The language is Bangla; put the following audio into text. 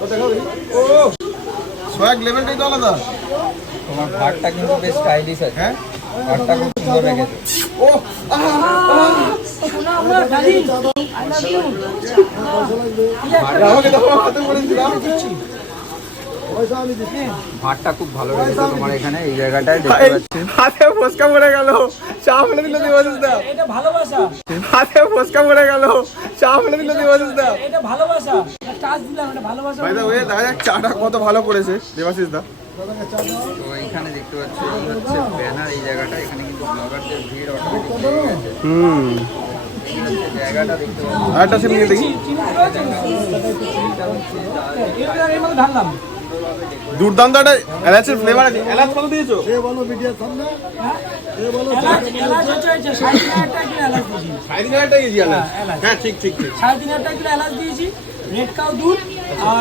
ও সোয়াগ লেভেলটাই তো আলাদা। তোমার ভাতটা কিন্তু বেশ স্টাইলিশ আছে। হ্যাঁ ভাতটা খুব সুন্দর রেখেছে। ও আমাকে দেখো হাতে পড়েছিলাম। ভাতটা খুব ভালো রেখেছে তোমার এখানে এই জায়গাটায় দেখতে পাচ্ছি। হাতে ফসকা পড়ে গেল, চা ফেলে দিল দেবাশিস দা। এটা ভালোবাসা, হাতে ফসকা পড়ে গেল, চা ফেলে দিল দেবাশিস দা। এটা ভালোবাসা, টাচ দিলাম, এটা ভালোবাসা। ভাই দা ওই দেখা যাক চাটা কত ভালো করেছে দেবাশিস দা। তো এইখানে দেখতে পাচ্ছি এই হচ্ছে ব্যানার, এই জায়গাটা এখানে কিন্তু ব্লগারদের ভিড় অটোমেটিক বেড়ে গেছে। এই হচ্ছে জায়গাটা দেখতে পাচ্ছি। আরেকটা সেম নিয়ে দেখি। এর মধ্যে ঢাললাম। দুর্দান্ত একটা এলাচের ফ্লেভার আছে। এলাচ কত দিয়েছো? এলাচ হচ্ছে 3,500 টাকা কিলো এলাচ দিয়েছি। 3,500 টাকা কেজি এলাচ। এলাচ। হ্যাঁ ঠিক ঠিক ঠিক। 3,500 টাকা কিলো এলাচ দিয়েছি, রেড কাউ দুধ আর